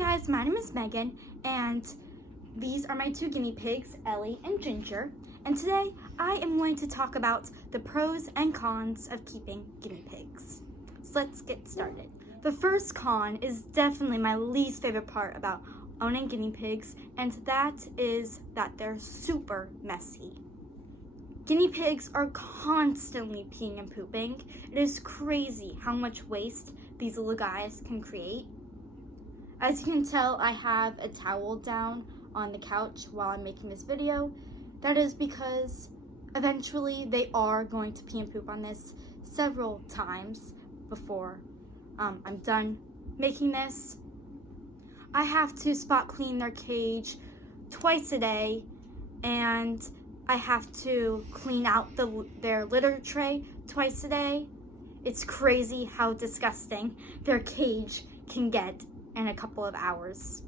guys, my name is Megan, and these are my two guinea pigs, Ellie and Ginger. And today I am going to talk about the pros and cons of keeping guinea pigs. So let's get started. The first con is definitely my least favorite part about owning guinea pigs, and that is that they're super messy. Guinea pigs are constantly peeing and pooping. It is crazy how much waste these little guys can create. As you can tell, I have a towel down on the couch while I'm making this video. That is because eventually they are going to pee and poop on this several times before I'm done making this. I have to spot clean their cage twice a day, and I have to clean out their litter tray twice a day. It's crazy how disgusting their cage can get in a couple of hours.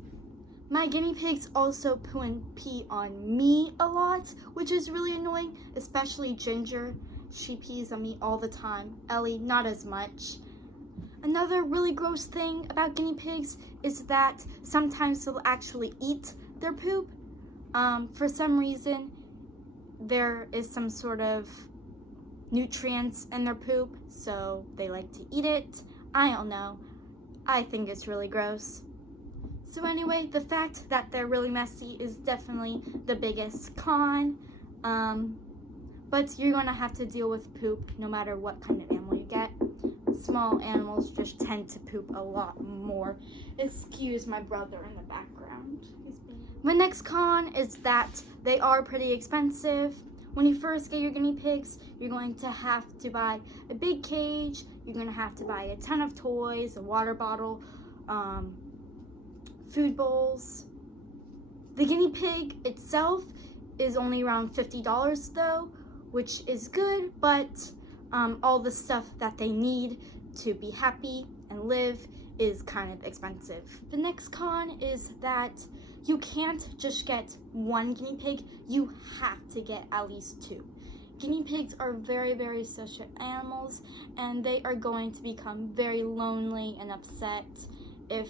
My guinea pigs also poo and pee on me a lot, which is really annoying, especially Ginger. She pees on me all the time. Ellie, not as much. Another really gross thing about guinea pigs is that sometimes they'll actually eat their poop. For some reason, there is some sort of nutrients in their poop, so they like to eat it. I don't know. I think it's really gross. So anyway, the fact that they're really messy is definitely the biggest con. But you're gonna have to deal with poop no matter what kind of animal you get. Small animals just tend to poop a lot more. Excuse my brother in the background. My next con is that they are pretty expensive. When you first get your guinea pigs, you're going to have to buy a big cage, you're going to have to buy a ton of toys, a water bottle, food bowls. The guinea pig itself is only around $50 though, which is good, but all the stuff that they need to be happy and live is kind of expensive. The next con is that you can't just get one guinea pig, you have to get at least two. Guinea pigs are very, very social animals, and they are going to become very lonely and upset if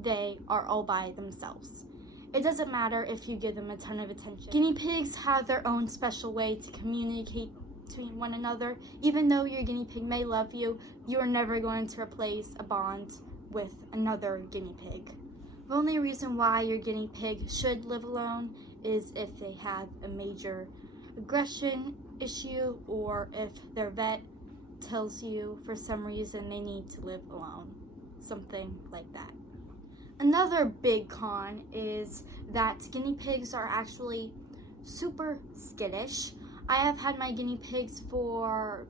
they are all by themselves. It doesn't matter if you give them a ton of attention. Guinea pigs have their own special way to communicate between one another. Even though your guinea pig may love you, you are never going to replace a bond with another guinea pig. The only reason why your guinea pig should live alone is if they have a major aggression issue, or if their vet tells you for some reason they need to live alone. Something like that. Another big con is that guinea pigs are actually super skittish. I have had my guinea pigs for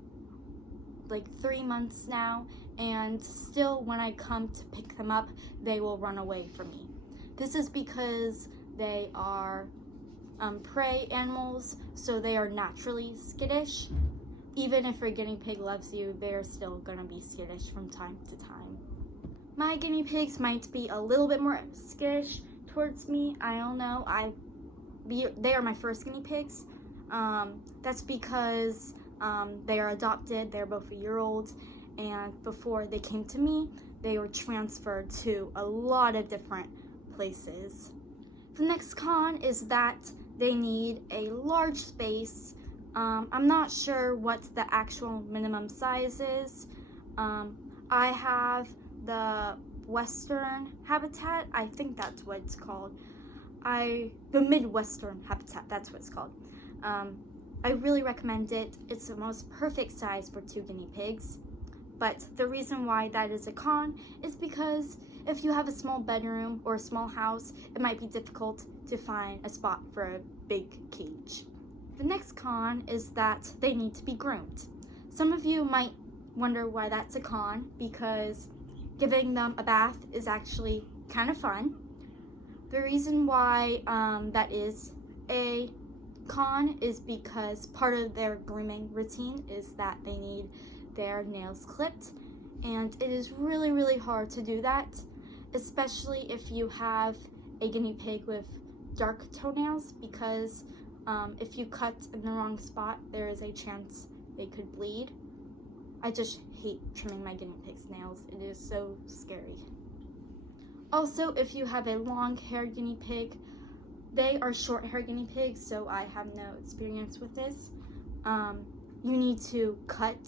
like 3 months now, and still when I come to pick them up, they will run away from me. This is because they are prey animals, so they are naturally skittish. Even if your guinea pig loves you, they're still gonna be skittish from time to time. My guinea pigs might be a little bit more skittish towards me. I don't know. They are my first guinea pigs. That's because they are adopted. They're both a year old, and before they came to me, they were transferred to a lot of different places. The next con is that they need a large space. I'm not sure what the actual minimum size is. I have the Western habitat. I think that's what it's called. The Midwestern habitat, that's what it's called. I really recommend it. It's the most perfect size for two guinea pigs. But the reason why that is a con is because if you have a small bedroom or a small house, it might be difficult to find a spot for a big cage. The next con is that they need to be groomed. Some of you might wonder why that's a con, because giving them a bath is actually kind of fun. The reason why that is a con is because part of their grooming routine is that they need their nails clipped, and it is really, really hard to do that, especially if you have a guinea pig with dark toenails, because if you cut in the wrong spot, there is a chance they could bleed. I just hate trimming my guinea pig's nails. It is so scary. Also, if you have a long-haired guinea pig, they are short-haired guinea pigs, so I have no experience with this. You need to cut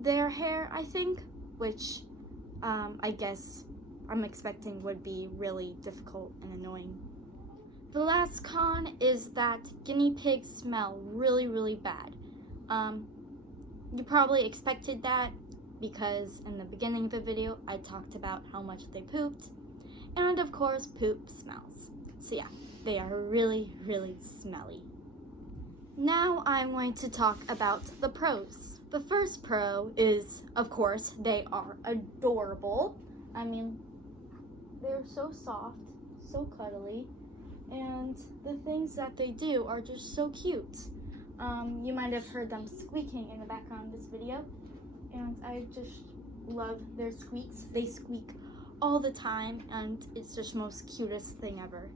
their hair, I think, which I guess I'm expecting would be really difficult and annoying. The last con is that guinea pigs smell really, really bad. You probably expected that because in the beginning of the video I talked about how much they pooped, and of course poop smells. So yeah, they are really, really smelly. Now I'm going to talk about the pros. The first pro is, of course, they are adorable. I mean, they're so soft, so cuddly, and the things that they do are just so cute. You might have heard them squeaking in the background of this video, and I just love their squeaks. They squeak all the time, and it's just the most cutest thing ever.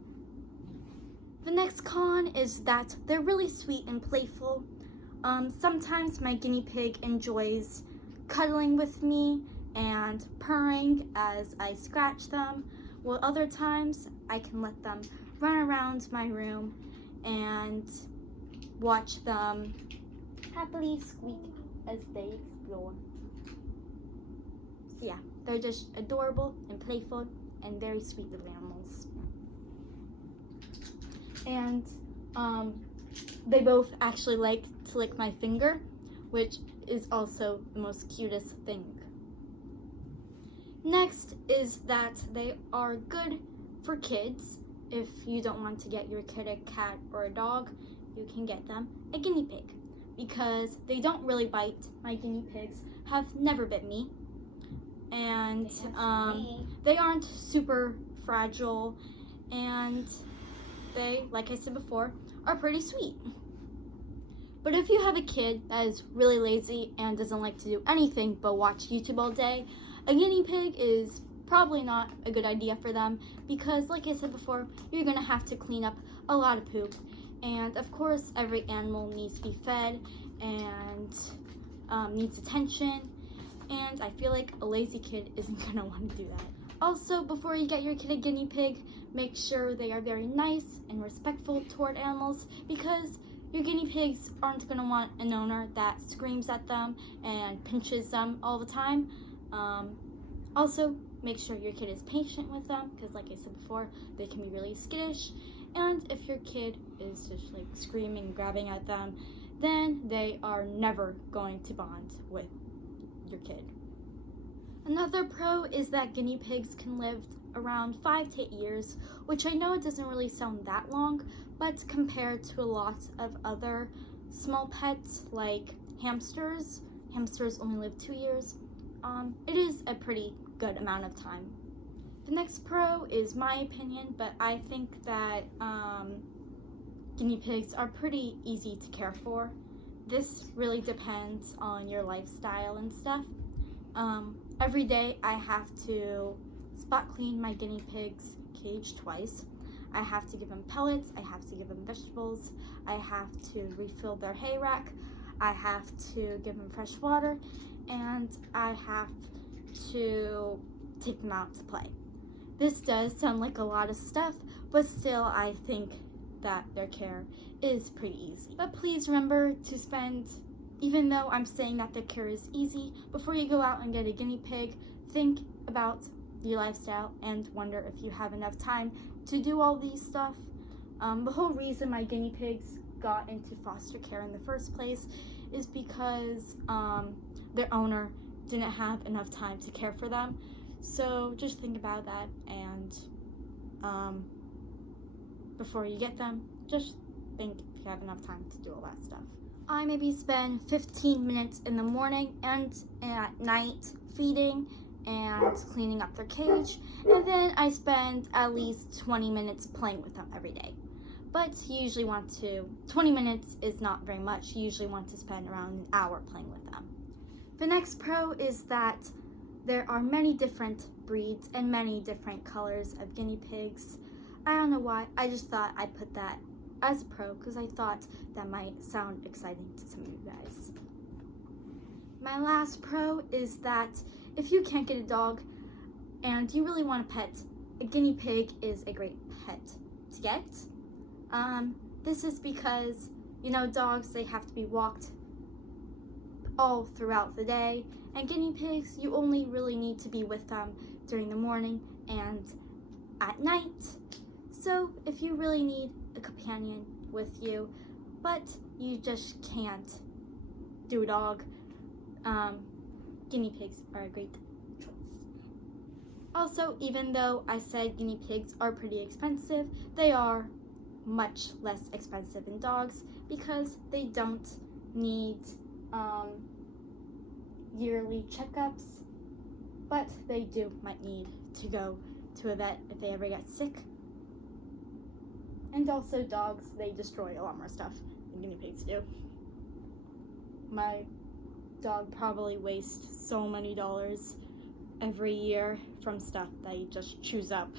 The next con is that they're really sweet and playful. Sometimes my guinea pig enjoys cuddling with me and purring as I scratch them, while other times I can let them run around my room and watch them happily squeak as they explore. So yeah, they're just adorable and playful and very sweet little animals. And they both actually like to lick my finger, which is also the most cutest thing. Next is that they are good for kids. If you don't want to get your kid a cat or a dog, you can get them a guinea pig because they don't really bite. My guinea pigs have never bit me, and they aren't super fragile, and they, like I said before, are pretty sweet. But if you have a kid that is really lazy and doesn't like to do anything but watch YouTube all day, a guinea pig is probably not a good idea for them because, like I said before, you're gonna have to clean up a lot of poop. And of course, every animal needs to be fed and needs attention. And I feel like a lazy kid isn't gonna want to do that. Also, before you get your kid a guinea pig, make sure they are very nice and respectful toward animals because your guinea pigs aren't going to want an owner that screams at them and pinches them all the time. Also, make sure your kid is patient with them because, like I said before, they can be really skittish. And if your kid is just like screaming and grabbing at them, then they are never going to bond with your kid. Another pro is that guinea pigs can live around 5 to 8 years, which I know it doesn't really sound that long, but compared to a lot of other small pets like hamsters only live 2 years, it is a pretty good amount of time. The next pro is my opinion, but I think that guinea pigs are pretty easy to care for. This really depends on your lifestyle and stuff. Every day I have to spot clean my guinea pig's cage twice. I have to give them pellets, I have to give them vegetables, I have to refill their hay rack, I have to give them fresh water, and I have to take them out to play. This does sound like a lot of stuff, but still I think that their care is pretty easy. But please remember to spend, even though I'm saying that their care is easy, before you go out and get a guinea pig, think about your lifestyle and wonder if you have enough time to do all these stuff. The whole reason my guinea pigs got into foster care in the first place is because their owner didn't have enough time to care for them. So just think about that, and before you get them, just think if you have enough time to do all that stuff. I maybe spend 15 minutes in the morning and at night feeding and cleaning up their cage, and then I spend at least 20 minutes playing with them every day. But you usually want to, 20 minutes is not very much, you usually want to spend around an hour playing with them. The next pro is that there are many different breeds and many different colors of guinea pigs. I don't know why, I just thought I'd put that as a pro because I thought that might sound exciting to some of you guys. My last pro is that if you can't get a dog and you really want a pet, a guinea pig is a great pet to get. This is because, you know, dogs, they have to be walked all throughout the day, and guinea pigs, you only really need to be with them during the morning and at night. So if you really need a companion with you, but you just can't do a dog, guinea pigs are a great choice. Also, even though I said guinea pigs are pretty expensive, they are much less expensive than dogs because they don't need yearly checkups, but they might need to go to a vet if they ever get sick. And also dogs, they destroy a lot more stuff than guinea pigs do. My dog probably wastes so many dollars every year from stuff that he just chews up.